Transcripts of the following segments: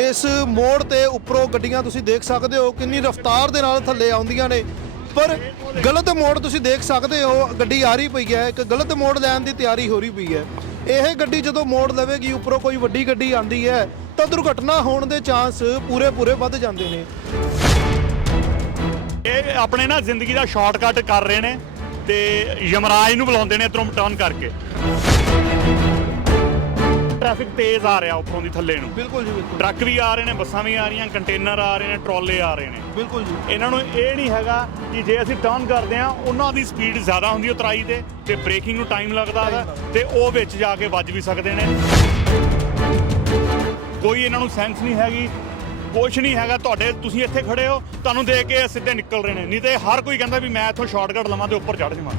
ਇਸ ਮੋੜ ਤੇ ਉੱਪਰੋਂ ਗੱਡੀਆਂ ਤੁਸੀਂ ਦੇਖ ਸਕਦੇ ਹੋ ਕਿੰਨੀ ਰਫ਼ਤਾਰ ਦੇ ਨਾਲ ਥੱਲੇ ਆਉਂਦੀਆਂ ਨੇ। ਪਰ ਗਲਤ ਮੋੜ ਤੁਸੀਂ ਦੇਖ ਸਕਦੇ ਹੋ, ਗੱਡੀ ਆ ਰਹੀ ਪਈ ਹੈ, ਇੱਕ ਗਲਤ ਮੋੜ ਲੈਣ ਦੀ ਤਿਆਰੀ ਹੋ ਰਹੀ ਪਈ ਹੈ। ਇਹ ਗੱਡੀ ਜਦੋਂ ਮੋੜ ਲਵੇਗੀ, ਉੱਪਰੋਂ ਕੋਈ ਵੱਡੀ ਗੱਡੀ ਆਂਦੀ ਹੈ, ਤਾਂ ਦੁਰਘਟਨਾ ਹੋਣ ਦੇ ਚਾਂਸ ਪੂਰੇ ਪੂਰੇ ਵੱਧ ਜਾਂਦੇ ਨੇ। ਇਹ ਆਪਣੇ ਨਾ ਜ਼ਿੰਦਗੀ ਦਾ ਸ਼ਾਰਟਕਟ ਕਰ ਰਹੇ ਨੇ ਤੇ ਯਮਰਾਜ ਨੂੰ ਬੁਲਾਉਂਦੇ ਨੇ ਇਧਰੋਂ ਟਰਨ ਕਰਕੇ। ਟ੍ਰੈਫਿਕ ਤੇਜ਼ ਆ ਰਿਹਾ ਉੱਪਰੋਂ ਦੀ ਥੱਲੇ ਨੂੰ। ਬਿਲਕੁਲ ਜੀ ਬਿਲਕੁਲ। ਟਰੱਕ ਵੀ ਆ ਰਹੇ ਨੇ ਬੱਸਾਂ ਵੀ ਆ ਰਹੀਆਂ ਕੰਟੇਨਰ ਆ ਰਹੇ ਨੇ ਟਰਾਲੇ ਆ ਰਹੇ ਨੇ। ਬਿਲਕੁਲ ਜੀ। ਇਹਨਾਂ ਨੂੰ ਇਹ ਨਹੀਂ ਹੈਗਾ ਕਿ ਜੇ ਅਸੀਂ ਟਰਨ ਕਰਦੇ ਆ ਉਹਨਾਂ ਦੀ ਸਪੀਡ ਜ਼ਿਆਦਾ ਹੁੰਦੀ ਹੈ ਉਤਰਾਈ ਤੇ ਤੇ ਬ੍ਰੇਕਿੰਗ ਨੂੰ ਟਾਈਮ ਲੱਗਦਾ ਹੈ ਤੇ ਉਹ ਵਿੱਚ ਜਾ ਕੇ ਵੱਜ ਵੀ ਸਕਦੇ ਨੇ। ਕੋਈ ਇਹਨਾਂ ਨੂੰ ਸੈਂਸ ਨਹੀਂ ਹੈਗੀ ਕੁਛ ਨਹੀਂ ਹੈਗਾ। ਤੁਹਾਡੇ ਤੁਸੀਂ ਇੱਥੇ ਖੜੇ ਹੋ ਤੁਹਾਨੂੰ ਦੇਖ ਕੇ ਸਿੱਧੇ ਨਿਕਲ ਰਹੇ ਨੇ। ਨਹੀਂ ਤੇ ਹਰ ਕੋਈ ਕਹਿੰਦਾ ਵੀ ਮੈਂ ਇੱਥੋਂ ਸ਼ਾਰਟਕਟ ਲਵਾਂ ਤੇ ਉੱਪਰ ਚੜ੍ਹ ਜਾਵਾਂ।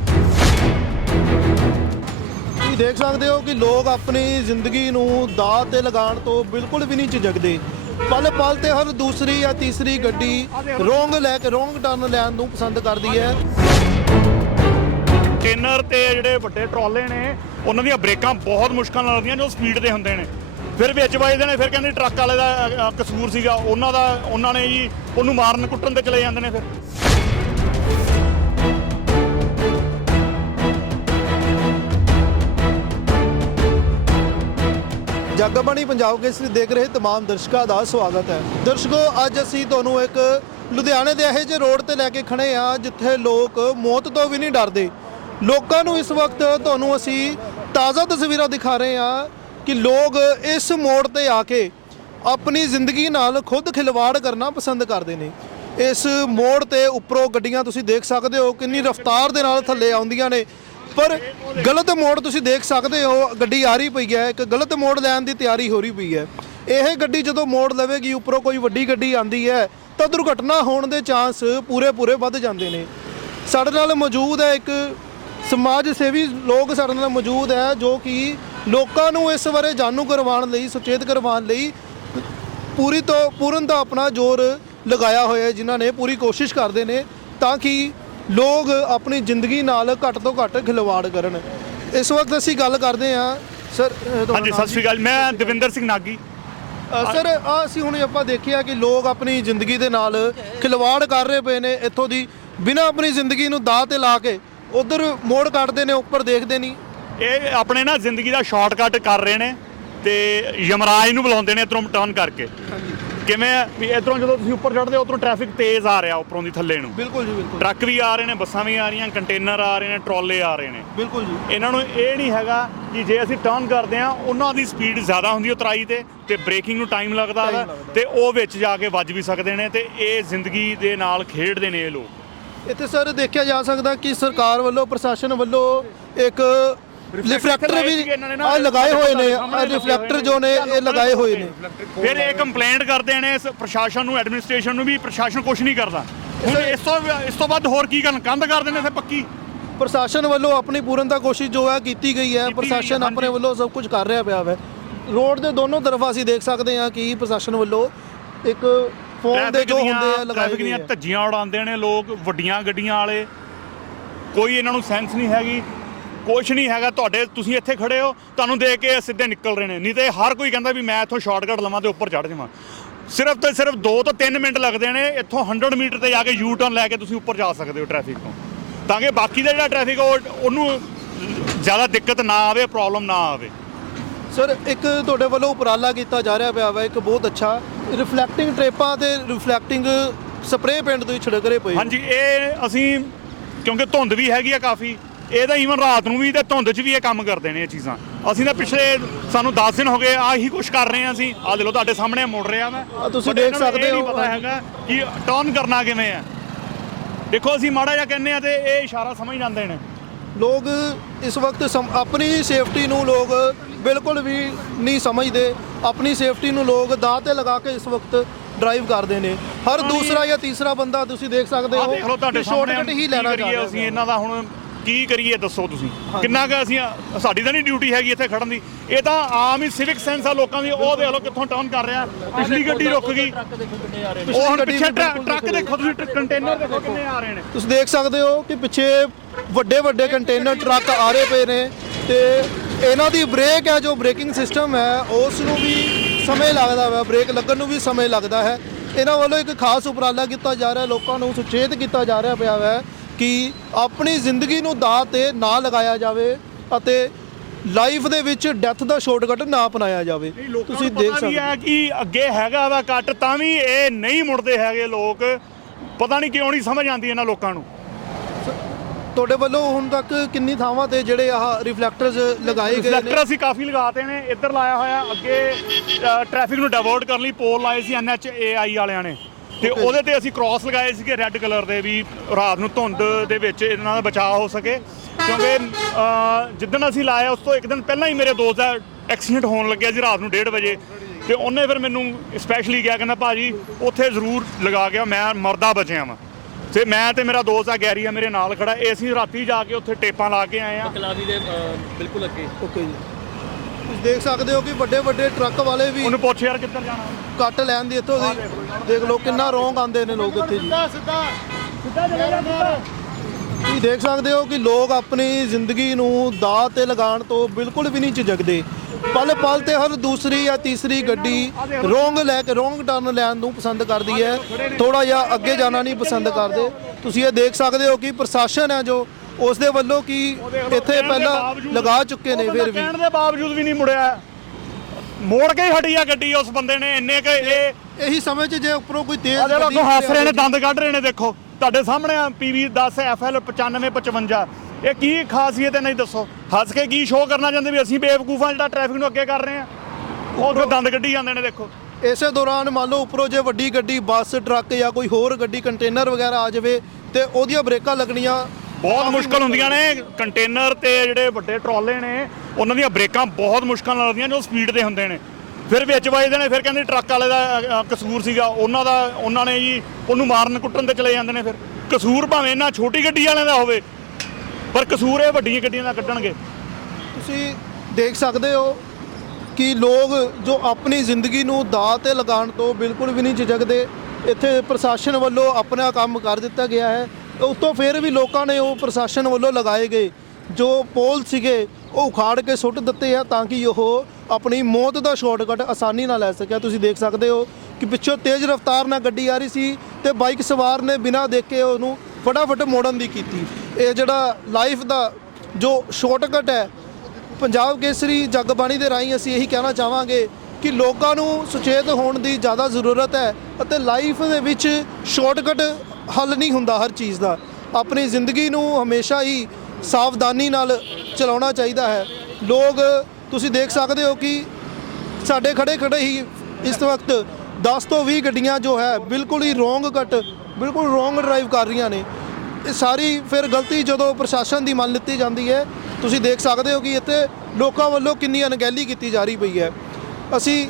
ਤੁਸੀਂ ਦੇਖ ਸਕਦੇ ਹੋ ਕਿ ਲੋਕ ਆਪਣੀ ਜ਼ਿੰਦਗੀ ਨੂੰ ਦਾਅ ਤੇ ਲਗਾਉਣ ਤੋਂ ਬਿਲਕੁਲ ਵੀ ਨਹੀਂ ਝਿਜਕਦੇ। ਪਲ ਪਲ ਤੇ ਹਰ ਦੂਸਰੀ ਜਾਂ ਤੀਸਰੀ ਗੱਡੀ ਰੋਂਗ ਲੈ ਕੇ, ਰੋਂਗ ਟਰਨ ਲੈਣ ਨੂੰ ਪਸੰਦ ਕਰਦੀ ਹੈ। ਟ੍ਰੇਨਰ ਤੇ ਜਿਹੜੇ ਵੱਡੇ ਟਰਾਲੇ ਨੇ, ਉਹਨਾਂ ਦੀਆਂ ਬ੍ਰੇਕਾਂ ਬਹੁਤ ਮੁਸ਼ਕਲ ਨਾਲ ਲੱਗਦੀਆਂ ਜੋ ਸਪੀਡ ਤੇ ਹੁੰਦੇ ਨੇ। ਫਿਰ ਵਿੱਚ ਵੱਜਦੇ ਨੇ, ਫਿਰ ਕਹਿੰਦੇ ਟਰੱਕ ਵਾਲੇ ਦਾ ਕਸੂਰ ਸੀਗਾ। ਉਹਨਾਂ ਦਾ, ਉਹਨਾਂ ਨੇ ਜੀ, ਉਹਨੂੰ ਮਾਰਨ ਕੁੱਟਣ ਤੇ ਚਲੇ ਜਾਂਦੇ ਨੇ ਫਿਰ। ਜਗਬਾਣੀ ਪੰਜਾਬ ਕੇਸਰੀ ਦੇਖ ਰਹੇ तमाम ਦਰਸ਼ਕਾਂ ਦਾ ਸਵਾਗਤ ਹੈ ਦਰਸ਼ਕੋ ਅੱਜ ਅਸੀਂ ਤੁਹਾਨੂੰ ਇੱਕ ਲੁਧਿਆਣੇ ਦੇ ਇਹੋ ਜਿਹੇ ਰੋਡ ਤੇ ਲੈ ਕੇ ਖੜੇ ਆ ਜਿੱਥੇ ਲੋਕ ਮੌਤ ਤੋਂ ਵੀ ਨਹੀਂ ਡਰਦੇ ਲੋਕਾਂ ਨੂੰ ਇਸ ਵਕਤ ਤੁਹਾਨੂੰ ਅਸੀਂ ਤਾਜ਼ਾ ਤਸਵੀਰਾਂ ਦਿਖਾ ਰਹੇ ਆ ਕਿ ਲੋਕ ਇਸ ਮੋੜ ਤੇ ਆ ਕੇ ਆਪਣੀ ਜ਼ਿੰਦਗੀ ਨਾਲ ਖੁਦ ਖਿਲਵਾੜ ਕਰਨਾ ਪਸੰਦ ਕਰਦੇ ਨੇ ਇਸ ਮੋੜ ਤੇ ਉੱਪਰੋਂ ਗੱਡੀਆਂ ਤੁਸੀਂ ਦੇਖ ਸਕਦੇ ਹੋ ਕਿੰਨੀ ਰਫ਼ਤਾਰ ਦੇ ਨਾਲ ਥੱਲੇ ਆਉਂਦੀਆਂ ਨੇ ਪਰ ਗਲਤ ਮੋੜ ਤੁਸੀਂ ਦੇਖ ਸਕਦੇ ਹੋ, ਗੱਡੀ ਆ ਰਹੀ ਪਈ ਹੈ, ਇੱਕ ਗਲਤ ਮੋੜ ਲੈਣ ਦੀ ਤਿਆਰੀ ਹੋ ਰਹੀ ਪਈ ਹੈ। ਇਹ ਗੱਡੀ ਜਦੋਂ ਮੋੜ ਲਵੇਗੀ, ਉੱਪਰੋਂ ਕੋਈ ਵੱਡੀ ਗੱਡੀ ਆਂਦੀ ਹੈ, ਤਾਂ ਦੁਰਘਟਨਾ ਹੋਣ ਦੇ ਚਾਂਸ ਪੂਰੇ ਪੂਰੇ ਵੱਧ ਜਾਂਦੇ ਨੇ। ਸਾਡੇ ਨਾਲ ਮੌਜੂਦ ਹੈ ਇੱਕ ਸਮਾਜ ਸੇਵੀ ਲੋਕ ਸਾਡੇ ਨਾਲ ਮੌਜੂਦ ਹੈ, ਜੋ ਕਿ ਲੋਕਾਂ ਨੂੰ ਇਸ ਬਾਰੇ ਜਾਣੂ ਕਰਵਾਉਣ ਲਈ, ਸੁਚੇਤ ਕਰਵਾਉਣ ਲਈ ਪੂਰੀ ਤੋਂ, ਪੂਰਨ ਦਾ ਆਪਣਾ ਜ਼ੋਰ ਲਗਾਇਆ ਹੋਇਆ ਹੈ, ਜਿਨ੍ਹਾਂ ਨੇ ਪੂਰੀ ਕੋਸ਼ਿਸ਼ ਕਰਦੇ ਨੇ, ਤਾਂ ਕਿ ਲੋਕ ਆਪਣੀ ਜ਼ਿੰਦਗੀ ਨਾਲ ਘੱਟ ਤੋਂ ਘੱਟ ਖਿਲਵਾੜ ਕਰਨ। ਇਸ ਵਕਤ ਅਸੀਂ ਗੱਲ ਕਰਦੇ ਹਾਂ ਸਰ ਤੁਹਾਡਾ ਹਾਂਜੀ ਨਾਮ ਸਤਿ ਸ਼੍ਰੀ ਅਕਾਲ। ਮੈਂ ਦਵਿੰਦਰ ਸਿੰਘ ਨਾਗੀ। ਅ, ਸਰ ਆਹ ਅਸੀਂ ਹੁਣ ਆਪਾਂ ਦੇਖਿਆ ਕਿ ਲੋਕ ਆਪਣੀ ਜ਼ਿੰਦਗੀ ਦੇ ਨਾਲ ਖਿਲਵਾੜ ਕਰ ਰਹੇ ਪਏ ਨੇ ਇੱਥੋਂ ਦੀ। ਬਿਨਾਂ ਆਪਣੀ ਜ਼ਿੰਦਗੀ ਨੂੰ ਦਾਅ ਤੇ ਲਾ ਕੇ ਉਧਰ ਮੋੜ ਕੱਢਦੇ ਨੇ ਉੱਪਰ ਦੇਖਦੇ ਨਹੀਂ। ਇਹ ਆਪਣੇ ਨਾ ਜ਼ਿੰਦਗੀ ਦਾ ਸ਼ਾਰਟਕਟ ਕਰ ਰਹੇ ਨੇ ਤੇ ਯਮਰਾਜ ਨੂੰ ਬੁਲਾਉਂਦੇ ਨੇ ਇਧਰੋਂ ਟਰਨ ਕਰਕੇ। ਕਿਵੇਂ ਆ? ਵੀ ਇਧਰੋਂ ਜਦੋਂ ਤੁਸੀਂ ਉੱਪਰ ਚੜ੍ਹਦੇ ਹੋ ਉਧਰੋਂ ਟ੍ਰੈਫਿਕ ਤੇਜ਼ ਆ ਰਿਹਾ ਉੱਪਰੋਂ ਦੀ ਥੱਲੇ ਨੂੰ। ਬਿਲਕੁਲ ਜੀ ਬਿਲਕੁਲ। ਟਰੱਕ ਵੀ ਆ ਰਹੇ ਨੇ ਬੱਸਾਂ ਵੀ ਆ ਰਹੀਆਂ ਕੰਟੇਨਰ ਆ ਰਹੇ ਨੇ ਟਰਾਲੇ ਆ ਰਹੇ ਨੇ। ਬਿਲਕੁਲ ਜੀ। ਇਹਨਾਂ ਨੂੰ ਇਹ ਨਹੀਂ ਹੈਗਾ ਕਿ ਜੇ ਅਸੀਂ ਟਰਨ ਕਰਦੇ ਆ ਉਹਨਾਂ ਦੀ ਸਪੀਡ ਜ਼ਿਆਦਾ ਹੁੰਦੀ ਹੈ ਉਤਰਾਈ ਤੇ ਤੇ ਬ੍ਰੇਕਿੰਗ ਨੂੰ ਟਾਈਮ ਲੱਗਦਾ ਹੈ। ਤੇ ਉਹ ਵਿੱਚ ਜਾ ਕੇ ਵੱਜ ਵੀ ਸਕਦੇ ਨੇ ਤੇ ਇਹ ਜ਼ਿੰਦਗੀ ਦੇ ਨਾਲ ਖੇਡਦੇ ਨੇ ਇਹ ਲੋਕ। ਇੱਥੇ ਸਰ ਦੇਖਿਆ ਜਾ ਸਕਦਾ ਕਿ ਸਰਕਾਰ ਵੱਲੋਂ ਪ੍ਰਸ਼ਾਸਨ ਵੱਲੋਂ ਇੱਕ ਰਿਫਲੈਕਟਰ ਵੀ ਆ ਲਗਾਏ ਹੋਏ ਨੇ ਰਿਫਲੈਕਟਰ ਜੋ ਨੇ ਇਹ ਲਗਾਏ ਹੋਏ ਨੇ। ਫਿਰ ਇਹ ਕੰਪਲੇਂਟ ਕਰਦੇ ਨੇ ਇਸ ਪ੍ਰਸ਼ਾਸਨ ਨੂੰ ਐਡਮਿਨਿਸਟ੍ਰੇਸ਼ਨ ਨੂੰ ਵੀ ਪ੍ਰਸ਼ਾਸਨ ਕੁਝ ਨਹੀਂ ਕਰਦਾ। ਹੁਣ ਇਸ ਤੋਂ ਇਸ ਤੋਂ ਵੱਧ ਹੋਰ ਕੀ ਕਰਨ ਕੰਧ ਕਰ ਦਿੰਦੇ ਫਿਰ ਪੱਕੀ? ਪ੍ਰਸ਼ਾਸਨ ਵੱਲੋਂ ਆਪਣੀ ਪੂਰਨਤਾ ਕੋਸ਼ਿਸ਼ ਜੋ ਹੈ ਕੀਤੀ ਗਈ ਹੈ। ਪ੍ਰਸ਼ਾਸਨ ਆਪਣੇ। ਵੱਲੋਂ ਸਭ ਕੁਝ ਕਰ ਰਿਹਾ ਪਿਆ ਹੈ ਰੋਡ ਦੇ ਦੋਨੋਂ ਤਰਫਾ ਅਸੀਂ ਦੇਖ ਸਕਦੇ ਹਾਂ ਕਿ ਪ੍ਰਸ਼ਾਸਨ ਵੱਲੋਂ ਇੱਕ ਫੋਨ ਦੇ ਜੋ ਹੁੰਦੇ ਆ ਲਗਾਏ ਗਏ ਦੀਆਂ। ਧੱਜੀਆਂ ਉਡਾਉਂਦੇ ਨੇ ਲੋਕ ਵੱਡੀਆਂ ਗੱਡੀਆਂ ਵਾਲੇ। ਕੋਈ ਇਹਨਾਂ ਨੂੰ ਸੈਂਸ ਨਹੀਂ ਹੈਗੀ। ਕੁਛ ਨਹੀਂ ਹੈਗਾ ਤੁਹਾਡੇ ਤੁਸੀਂ ਇੱਥੇ ਖੜੇ ਹੋ ਤੁਹਾਨੂੰ ਦੇਖ ਕੇ ਇਹ ਸਿੱਧੇ ਨਿਕਲ ਰਹੇ ਨੇ। ਨਹੀਂ ਤੇ ਹਰ ਕੋਈ ਕਹਿੰਦਾ ਵੀ ਮੈਂ ਇੱਥੋਂ ਸ਼ਾਰਟਕਟ ਲਵਾਂ ਤੇ ਉੱਪਰ ਚੜ੍ਹ ਜਾਵਾਂ। ਸਿਰਫ ਤੇ ਸਿਰਫ 2 ਤੋਂ 3 ਮਿੰਟ ਲੱਗਦੇ ਨੇ ਇੱਥੋਂ 100 ਮੀਟਰ ਤੇ ਜਾ ਕੇ ਯੂ ਟਰਨ ਲੈ ਕੇ ਤੁਸੀਂ ਉੱਪਰ ਜਾ ਸਕਦੇ ਹੋ ਟ੍ਰੈਫਿਕ ਤੋਂ। ਤਾਂ ਕਿ ਬਾਕੀ ਦਾ ਜਿਹੜਾ ਟ੍ਰੈਫਿਕ ਉਹ ਉਹਨੂੰ ਜ਼ਿਆਦਾ ਦਿੱਕਤ ਨਾ ਆਵੇ ਪ੍ਰੋਬਲਮ ਨਾ ਆਵੇ। ਸਰ ਇੱਕ ਤੁਹਾਡੇ ਵੱਲੋਂ ਉਪਰਾਲਾ ਕੀਤਾ ਜਾ ਰਿਹਾ ਪਿਆ ਵਾ ਇੱਕ ਬਹੁਤ ਅੱਛਾ ਰਿਫਲੈਕਟਿੰਗ ਟ੍ਰੇਪਾਂ ਤੇ ਰਿਫਲੈਕਟਿੰਗ ਸਪਰੇਅ ਪੇਂਟ ਤੁਸੀਂ ਛਿੜਕ ਰਹੇ ਪਏ ਹਾਂਜੀ ਇਹ ਅਸੀਂ ਕਿਉਂਕਿ ਧੁੰਦ ਵੀ ਹੈਗੀ ਆ ਕਾਫੀ ਇਹਦਾ ਈਵਨ ਰਾਤ ਨੂੰ ਵੀ ਤੇ ਧੁੰਦ 'ਚ ਵੀ ਇਹ ਕੰਮ ਕਰਦੇ ਨੇ ਇਹ ਚੀਜ਼ਾਂ। ਅਸੀਂ ਤਾਂ ਪਿਛਲੇ ਸਾਨੂੰ 10 ਦਿਨ ਹੋ ਗਏ ਆਹੀ ਕੁਛ ਕਰ ਰਹੇ ਹਾਂ ਅਸੀਂ। ਆਹ ਦੇ ਲੋ ਤੁਹਾਡੇ ਸਾਹਮਣੇ ਮੁੜ ਰਿਹਾ ਮੈਂ। ਤੁਸੀਂ ਦੇਖ ਇਹ ਸਕਦੇ ਹੋ। ਪਤਾ ਹੈਗਾ ਕਿ ਟਰਨ ਕਰਨਾ ਕਿਵੇਂ ਆ ਦੇਖੋ ਅਸੀਂ ਮਾੜਾ ਜਿਹਾ ਕਹਿੰਦੇ ਆ ਤੇ ਇਹ ਇਸ਼ਾਰਾ ਸਮਝ ਜਾਂਦੇ ਨੇ। ਲੋਕ ਇਸ ਵਕਤ ਆਪਣੀ ਸੇਫਟੀ ਨੂੰ ਲੋਕ ਬਿਲਕੁਲ ਵੀ ਨਹੀਂ ਸਮਝਦੇ। ਆਪਣੀ ਸੇਫਟੀ ਨੂੰ ਲੋਕ ਦਾਅ ਤੇ ਲਗਾ ਕੇ ਇਸ ਵਕਤ ਡਰਾਈਵ ਕਰਦੇ ਨੇ। ਹਰ ਦੂਸਰਾ ਜਾਂ ਤੀਸਰਾ ਬੰਦਾ ਤੁਸੀਂ ਦੇਖ ਸਕਦੇ ਹੋ ਸ਼ਾਰਟਕਟ ਹੀ ਕੀ ਲੈਣਾ ਚਾਹੁੰਦੇ ਅਸੀਂ ਇਹਨਾਂ ਦਾ ਹੁਣ ਕੀ ਕਰੀਏ ਦੱਸੋ ਤੁਸੀਂ? ਕਿੰਨਾ ਕੁ ਅਸੀਂ ਸਾਡੀ ਤਾਂ ਨਹੀਂ ਡਿਊਟੀ ਹੈਗੀ ਇੱਥੇ ਖੜਨ ਦੀ। ਇਹ ਤਾਂ ਆਮ ਹੀ ਸਿਵਿਕ ਸੈਂਸ ਆ ਲੋਕਾਂ ਦੀ। ਉਹ ਦੇਖ ਲਓ ਕਿੱਥੋਂ ਟਰਨ ਕਰ ਰਿਹਾ। ਪਿਛਲੀ ਗੱਡੀ ਰੁਕ ਗਈ। ਉਹ ਹੁਣ ਪਿੱਛੇ ਵੀ ਟਰੱਕ ਦੇਖੋ ਤੁਸੀਂ ਕੰਟੇਨਰ ਦੇਖੋ ਕਿੰਨੇ ਆ ਰਹੇ ਨੇ। ਤੁਸੀਂ ਦੇਖ ਸਕਦੇ ਹੋ ਕਿ ਪਿੱਛੇ ਵੱਡੇ ਵੱਡੇ ਕੰਟੇਨਰ ਟਰੱਕ ਆ ਰਹੇ ਪਏ ਨੇ ਤੇ ਇਹਨਾਂ ਦੀ ਬ੍ਰੇਕ ਹੈ ਜੋ ਬ੍ਰੇਕਿੰਗ ਸਿਸਟਮ ਹੈ ਉਸ ਨੂੰ ਵੀ ਸਮੇਂ ਲੱਗਦਾ ਵਾ। ਬ੍ਰੇਕ ਲੱਗਣ ਨੂੰ ਵੀ ਸਮੇਂ ਲੱਗਦਾ ਹੈ। ਇਹਨਾਂ ਵੱਲੋਂ ਇੱਕ ਖਾਸ ਉਪਰਾਲਾ ਕੀਤਾ ਜਾ ਰਿਹਾ। ਲੋਕਾਂ ਨੂੰ ਸੁਚੇਤ ਕੀਤਾ ਜਾ ਰਿਹਾ ਪਿਆ ਹੈ ਕਿ ਆਪਣੀ ਜ਼ਿੰਦਗੀ ਨੂੰ ਦਾਅ ਤੇ ਨਾ ਲਗਾਇਆ ਜਾਵੇ ਅਤੇ ਲਾਈਫ ਦੇ ਵਿੱਚ ਡੈਥ ਦਾ ਸ਼ਾਰਟਕਟ ਨਾ ਅਪਣਾਇਆ ਜਾਵੇ। ਤੁਸੀਂ ਦੇਖ ਸਕਦੇ ਹੈ ਕਿ ਅੱਗੇ ਹੈਗਾ ਵਾ ਕੱਟ ਤਾਂ ਵੀ ਇਹ ਨਹੀਂ ਮੁੜਦੇ ਹੈਗੇ ਲੋਕ। ਪਤਾ ਨਹੀਂ ਕਿਉਂ ਨਹੀਂ ਸਮਝ ਆਉਂਦੀ ਇਹਨਾਂ ਲੋਕਾਂ ਨੂੰ। ਤੁਹਾਡੇ ਵੱਲੋਂ ਹੁਣ ਤੱਕ ਕਿੰਨੀ ਥਾਵਾਂ ਤੇ ਜਿਹੜੇ ਆਹ ਰਿਫਲੈਕਟਰਸ ਲਗਾਏ ਗਏ ਨੇ? ਰਿਫਲੈਕਟਰ ਅਸੀਂ ਕਾਫੀ ਲਗਾਤੇ ਨੇ ਇੱਧਰ ਲਾਇਆ ਹੋਇਆ ਅੱਗੇ ਟ੍ਰੈਫਿਕ ਨੂੰ ਡਾਇਵਰਟ ਕਰਨ ਲਈ ਪੋਲ ਲਾਏ ਸੀ ਐਨਐਚਏਆਈ ਵਾਲਿਆਂ ਨੇ। ਤੇ. ਉਹਦੇ ਤੇ ਅਸੀਂ ਕ੍ਰਾਸ ਲਗਾਏ ਸੀਗੇ ਰੈੱਡ ਕਲਰ ਦੇ ਵੀ ਰਾਤ ਨੂੰ ਧੁੰਦ ਦੇ ਵਿੱਚ ਇਹਨਾਂ ਦਾ ਬਚਾਅ ਹੋ ਸਕੇ। ਕਿਉਂਕਿ ਜਿੱਦਣ ਅਸੀਂ ਲਾਇਆ ਉਸ ਤੋਂ ਇੱਕ ਦਿਨ ਪਹਿਲਾਂ ਹੀ ਮੇਰੇ ਦੋਸਤ ਦਾ ਐਕਸੀਡੈਂਟ ਹੋਣ ਲੱਗਿਆ ਸੀ ਰਾਤ ਨੂੰ 1:30 ਵਜੇ। ਤੇ ਉਹਨੇ ਫਿਰ ਮੈਨੂੰ ਸਪੈਸ਼ਲੀ ਕਿਹਾ ਕਹਿੰਦਾ ਭਾਜੀ ਉੱਥੇ ਜ਼ਰੂਰ ਲਗਾ ਗਿਆ ਮੈਂ ਮਰਦਾ ਬਚਿਆ ਵਾਂ। ਤੇ ਮੈਂ ਤੇ ਮੇਰਾ ਦੋਸਤ ਆ ਗੈਰੀ ਆ ਮੇਰੇ ਨਾਲ ਖੜਾ। ਇਹ ਅਸੀਂ ਰਾਤੀ ਜਾ ਕੇ ਉੱਥੇ ਟੇਪਾਂ ਲਾ ਕੇ ਆਏ ਆ। ਕਲਾਦੀ ਦੇ ਬਿਲਕੁਲ ਅੱਗੇ। ਓਕੇ ਜੀ। ਤੁਸੀਂ ਦੇਖ ਸਕਦੇ ਹੋ ਕਿ ਵੱਡੇ ਵੱਡੇ ਟਰੱਕ ਵਾਲੇ ਵੀ ਉਹਨੂੰ ਪੁੱਛ ਯਾਰ ਕਿੱਧਰ ਜਾਣਾ। ਕੱਟ ਲੈਣ ਦੀ ਇੱਥੋਂ ਦੀ। ਦੇਖ ਲਓ ਕਿੰਨਾ ਰੋਂਗ ਆਉਂਦੇ ਨੇ ਲੋਕ ਇੱਥੇ ਜੀ। ਤੁਸੀਂ ਦੇਖ ਸਕਦੇ ਹੋ ਕਿ ਲੋਕ ਆਪਣੀ ਜ਼ਿੰਦਗੀ ਨੂੰ ਦਾਅ ਤੇ ਲਗਾਉਣ ਤੋਂ ਬਿਲਕੁਲ ਵੀ ਨਹੀਂ ਝਿਜਕਦੇ। ਪਲ ਪਲ ਤੇ ਹਰ ਦੂਸਰੀ ਜਾਂ ਤੀਸਰੀ ਗੱਡੀ ਰੋਂਗ ਲੈ ਕੇ ਰੋਂਗ ਟਰਨ ਲੈਣ ਨੂੰ ਪਸੰਦ ਕਰਦੀ ਹੈ। ਥੋੜਾ ਜਿਹਾ ਅੱਗੇ ਜਾਣਾ ਨਹੀਂ ਪਸੰਦ ਕਰਦੇ। ਤੁਸੀਂ ਇਹ ਦੇਖ ਸਕਦੇ ਹੋ ਕਿ ਪ੍ਰਸ਼ਾਸਨ ਹੈ ਜੋ ਉਸ ਦੇ ਵੱਲੋਂ ਕੀ ਇੱਥੇ ਪਹਿਲਾਂ ਲਗਾ ਚੁੱਕੇ ਨੇ ਫਿਰ ਵੀ? ਕਹਿਣ ਦੇ ਬਾਵਜੂਦ ਵੀ ਨਹੀਂ ਮੁੜਿਆ। ਮੋੜ ਕੇ ਹੀ ਹਟੀ ਆ ਗੱਡੀ ਉਸ ਬੰਦੇ ਨੇ ਇੰਨੇ ਕਿ ਇਹ ਇਹੀ ਸਮੇਂ 'ਚ ਜੇ ਉੱਪਰੋਂ ਕੋਈ ਤੇਜ਼ ਆ ਜਿਹੜਾ ਕੋ ਹੱਸ ਰਹੇ ਨੇ ਦੰਦ ਕੱਢ ਰਹੇ ਨੇ ਦੇਖੋ। ਤੁਹਾਡੇ ਸਾਹਮਣੇ ਆ ਪੀਵੀ 10 ਐਫਐਲ 9555 ਇਹ ਕੀ ਖਾਸੀਅਤ ਹੈ ਨਹੀਂ ਦੱਸੋ। ਹੱਸ ਕੇ ਕੀ ਸ਼ੋਅ ਕਰਨਾ ਚਾਹੁੰਦੇ ਵੀ ਅਸੀਂ ਬੇਵਕੂਫਾਂ ਜਿਹੜਾ ਟ੍ਰੈਫਿਕ ਨੂੰ ਅੱਗੇ ਕਰ ਰਹੇ ਆ? ਉਹ ਦੰਦ ਕੱਢੀ ਜਾਂਦੇ ਨੇ ਦੇਖੋ। ਇਸੇ ਦੌਰਾਨ ਮੰਨ ਲਓ ਉੱਪਰੋਂ ਜੇ ਵੱਡੀ ਗੱਡੀ ਬੱਸ ਟਰੱਕ ਜਾਂ ਕੋਈ ਹੋਰ ਗੱਡੀ ਕੰਟੇਨਰ ਵਗੈਰਾ ਆ ਜਾਵੇ ਤੇ ਉਹਦੀਆਂ ਬ੍ਰੇਕਾਂ ਲੱਗਣੀਆਂ ਬਹੁਤ ਕਾਫੀ ਮੁਸ਼ਕਲ ਹੁੰਦੀਆਂ ਨੇ। ਕੰਟੇਨਰ ਤੇ ਜਿਹੜੇ ਵੱਡੇ ਟਰਾਲੇ ਨੇ, ਉਹਨਾਂ ਦੀਆਂ ਬ੍ਰੇਕਾਂ ਬਹੁਤ ਮੁਸ਼ਕਲ ਨਾਲ ਲੱਗਦੀਆਂ ਜੋ ਸਪੀਡ ਤੇ ਹੁੰਦੇ ਨੇ। ਫਿਰ ਵਿੱਚ ਵੱਜਦੇ ਨੇ, ਫਿਰ ਕਹਿੰਦੇ ਟਰੱਕ ਵਾਲੇ ਦਾ ਕਸੂਰ ਸੀਗਾ। ਉਹਨਾਂ ਦਾ, ਉਹਨਾਂ ਨੇ ਜੀ, ਉਹਨੂੰ ਮਾਰਨ ਕੁੱਟਣ ਤੇ ਚਲੇ ਜਾਂਦੇ ਨੇ ਫਿਰ। ਕਸੂਰ ਭਾਵੇਂ ਇਹਨਾਂ ਛੋਟੀ ਗੱਡੀ ਵਾਲਿਆਂ ਦਾ ਹੋਵੇ, ਪਰ ਕਸੂਰ ਇਹ ਵੱਡੀਆਂ ਗੱਡੀਆਂ ਦਾ ਕੱਢਣਗੇ। ਤੁਸੀਂ ਦੇਖ ਸਕਦੇ ਹੋ ਕਿ ਲੋਕ ਜੋ ਆਪਣੀ ਜ਼ਿੰਦਗੀ ਨੂੰ ਦਾਅ ਤੇ ਲਗਾਉਣ ਤੋਂ ਬਿਲਕੁਲ ਵੀ ਨਹੀਂ ਝਿਜਕਦੇ, ਇੱਥੇ ਪ੍ਰਸ਼ਾਸਨ ਵੱਲੋਂ ਆਪਣਾ ਕੰਮ ਕਰ ਦਿੱਤਾ ਗਿਆ ਹੈ। ਉਸ ਫਿਰ ਵੀ ਲੋਕਾਂ ਨੇ ਉਹ ਪ੍ਰਸ਼ਾਸਨ ਵੱਲੋਂ ਲਗਾਏ ਗਏ ਜੋ ਪੋਲ ਸੀਗੇ, ਉਹ ਉਖਾੜ ਕੇ ਸੁੱਟ ਦਿੱਤੇ ਆ ਤਾਂ ਕਿ ਉਹ ਆਪਣੀ ਮੌਤ ਦਾ ਸ਼ਾਰਟਕਟ ਆਸਾਨੀ ਨਾਲ ਲੈ ਸਕਿਆ। ਤੁਸੀਂ ਦੇਖ ਸਕਦੇ ਹੋ ਕਿ ਪਿੱਛੋਂ ਤੇਜ਼ ਰਫ਼ਤਾਰ ਨਾਲ ਗੱਡੀ ਆ ਰਹੀ ਸੀ ਤੇ ਬਾਈਕ ਸਵਾਰ ਨੇ ਬਿਨਾਂ ਦੇਖੇ ਉਹਨੂੰ ਫਟਾਫਟ ਮੋੜਨ ਦੀ ਕੀਤੀ। ਇਹ ਜਿਹੜਾ ਲਾਈਫ ਦਾ ਜੋ ਸ਼ਾਰਟਕਟ ਹੈ, ਪੰਜਾਬ ਕੇਸਰੀ ਜਗਬਾਣੀ ਦੇ ਰਾਹੀਂ ਅਸੀਂ ਇਹੀ ਕਹਿਣਾ ਚਾਹਾਂਗੇ ਕਿ ਲੋਕਾਂ ਨੂੰ ਸੁਚੇਤ ਹੋਣ ਦੀ ਜ਼ਿਆਦਾ ਜ਼ਰੂਰਤ ਹੈ ਅਤੇ ਲਾਈਫ ਦੇ ਵਿੱਚ ਸ਼ਾਰਟਕਟ ਹੱਲ ਨਹੀਂ ਹੁੰਦਾ ਹਰ ਚੀਜ਼ ਦਾ। ਆਪਣੀ ਜ਼ਿੰਦਗੀ ਨੂੰ ਹਮੇਸ਼ਾ ਹੀ ਸਾਵਧਾਨੀ ਨਾਲ ਚਲਾਉਣਾ ਚਾਹੀਦਾ ਹੈ। ਲੋਕ, ਤੁਸੀਂ ਦੇਖ ਸਕਦੇ ਹੋ ਕਿ ਸਾਡੇ ਖੜੇ ਖੜੇ ਹੀ ਇਸ ਵਕਤ 10 ਤੋਂ 20 ਗੱਡੀਆਂ ਜੋ ਹੈ, ਬਿਲਕੁਲ ਹੀ ਰੋਂਗ ਕੱਟ, ਬਿਲਕੁਲ ਰੋਂਗ ਡਰਾਈਵ ਕਰ ਰਹੀਆਂ ਨੇ। ਇਹ ਸਾਰੀ ਫਿਰ ਗਲਤੀ ਜਦੋਂ ਪ੍ਰਸ਼ਾਸਨ ਦੀ ਮੰਨ ਲਿੱਤੀ ਜਾਂਦੀ ਹੈ, ਤੁਸੀਂ ਦੇਖ ਸਕਦੇ ਹੋ ਕਿ ਇੱਥੇ ਲੋਕਾਂ ਵੱਲੋਂ ਕਿੰਨੀ ਅਣਗਹਿਲੀ ਕੀਤੀ ਜਾ ਰਹੀ ਪਈ ਹੈ। ਅਸੀਂ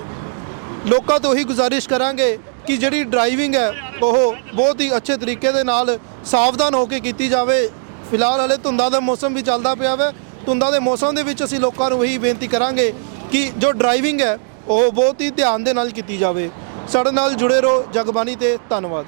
ਲੋਕਾਂ ਤੋਂ ਹੀ ਗੁਜ਼ਾਰਿਸ਼ ਕਰਾਂਗੇ ਕਿ ਜਿਹੜੀ ਡਰਾਈਵਿੰਗ ਹੈ, ਉਹ ਬਹੁਤ ਹੀ ਅੱਛੇ ਤਰੀਕੇ ਦੇ ਨਾਲ ਸਾਵਧਾਨ ਹੋ ਕੇ ਕੀਤੀ ਜਾਵੇ। ਫਿਲਹਾਲ ਹਲੇ ਧੁੰਦਾਂ ਦਾ ਮੌਸਮ ਵੀ ਚੱਲਦਾ ਪਿਆ ਵਾ। ਧੁੰਦਾਂ ਦੇ ਮੌਸਮ ਦੇ ਵਿੱਚ ਅਸੀਂ ਲੋਕਾਂ ਨੂੰ ਇਹੀ ਬੇਨਤੀ ਕਰਾਂਗੇ ਕਿ ਜੋ ਡਰਾਈਵਿੰਗ ਹੈ, ਉਹ ਬਹੁਤ ਹੀ ਧਿਆਨ ਦੇ ਨਾਲ ਕੀਤੀ ਜਾਵੇ। ਸਾਡੇ ਨਾਲ ਜੁੜੇ ਰਹੋ, ਜਗਬਾਣੀ ਤੇ ਧੰਨਵਾਦ।